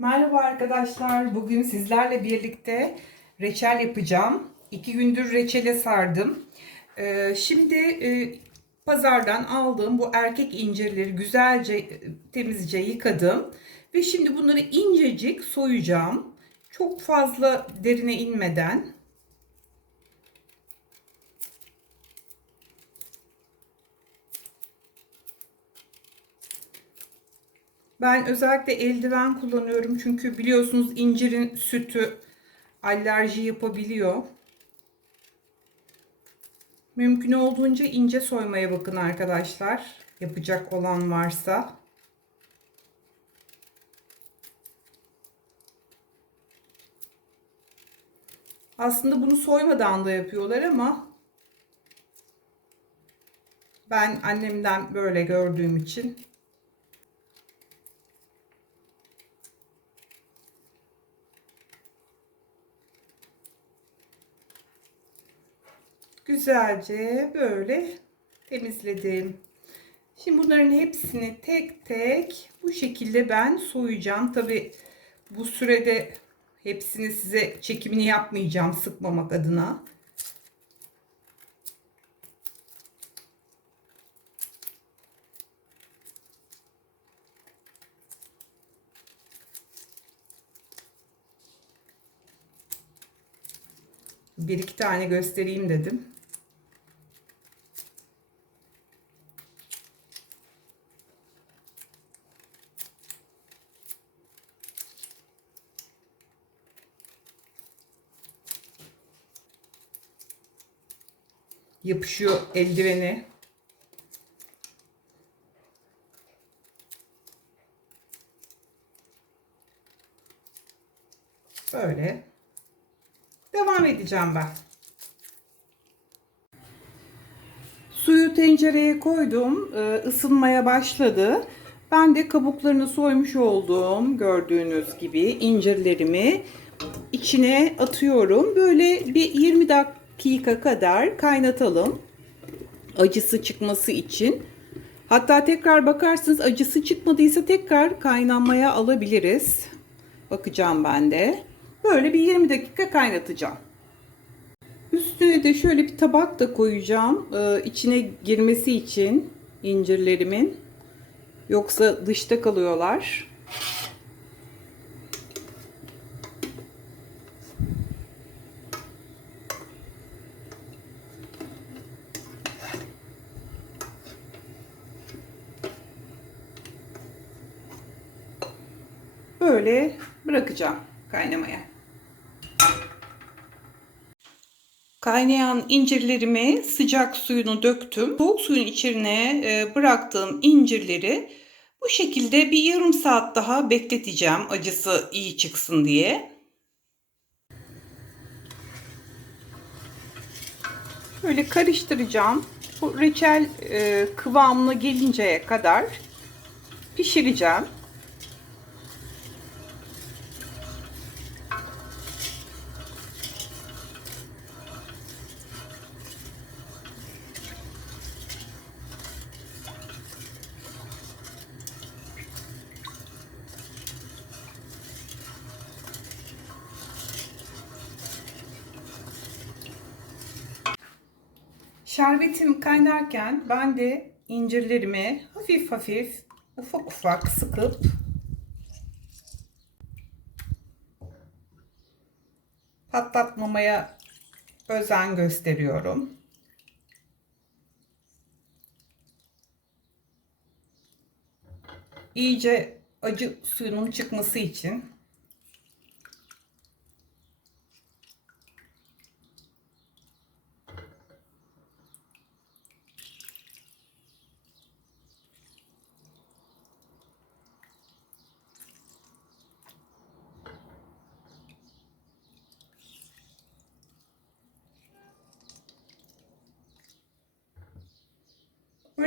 Merhaba arkadaşlar. Bugün sizlerle birlikte reçel yapacağım. İki gündür reçele sardım. Ee, şimdi e, pazardan aldığım bu erkek incirleri güzelce e, temizce yıkadım. Ve şimdi bunları incecik soyacağım. Çok fazla derine inmeden. Ben özellikle eldiven kullanıyorum çünkü biliyorsunuz incirin sütü alerji yapabiliyor. Mümkün olduğunca ince soymaya bakın arkadaşlar. Yapacak olan varsa. Aslında bunu soymadan da yapıyorlar ama ben annemden böyle gördüğüm için güzelce böyle temizledim. Şimdi bunların hepsini tek tek bu şekilde ben soyacağım. Tabi bu sürede hepsini size çekimini yapmayacağım sıkmamak adına. Bir iki tane göstereyim dedim. Yapışıyor eldiveni. Böyle. Devam edeceğim ben. Suyu tencereye koydum. Ee, ısınmaya başladı. Ben de kabuklarını soymuş olduğum gördüğünüz gibi incirlerimi içine atıyorum. Böyle bir 20 dakika kadar kaynatalım. Acısı çıkması için. Hatta tekrar bakarsınız acısı çıkmadıysa tekrar kaynamaya alabiliriz. Bakacağım ben de. Böyle bir 20 dakika kaynatacağım. Üstüne de şöyle bir tabak da koyacağım. Ee, içine girmesi için incirlerimin. Yoksa dışta kalıyorlar. Böyle bırakacağım kaynamaya. Kaynayan incirlerimi sıcak suyunu döktüm. Soğuk suyun içine e, bıraktığım incirleri bu şekilde bir yarım saat daha bekleteceğim acısı iyi çıksın diye. Böyle karıştıracağım. Bu reçel e, kıvamına gelinceye kadar pişireceğim. Şerbetim kaynarken ben de incirlerimi hafif hafif ufak ufak sıkıp patlatmamaya özen gösteriyorum. İyice acı suyunun çıkması için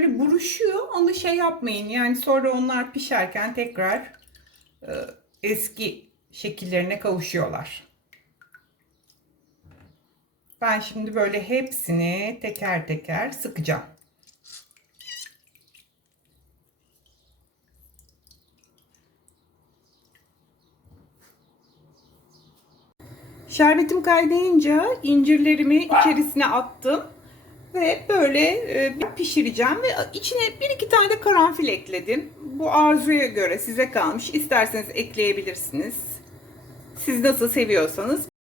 Böyle buruşuyor ama şey yapmayın. Yani sonra onlar pişerken tekrar e, eski şekillerine kavuşuyorlar. Ben şimdi böyle hepsini teker teker sıkacağım. Şerbetim kaynayınca incirlerimi içerisine attım. Ve böyle e, pişireceğim ve içine bir iki tane de karanfil ekledim. Bu arzuya göre size kalmış. İsterseniz ekleyebilirsiniz. Siz nasıl seviyorsanız.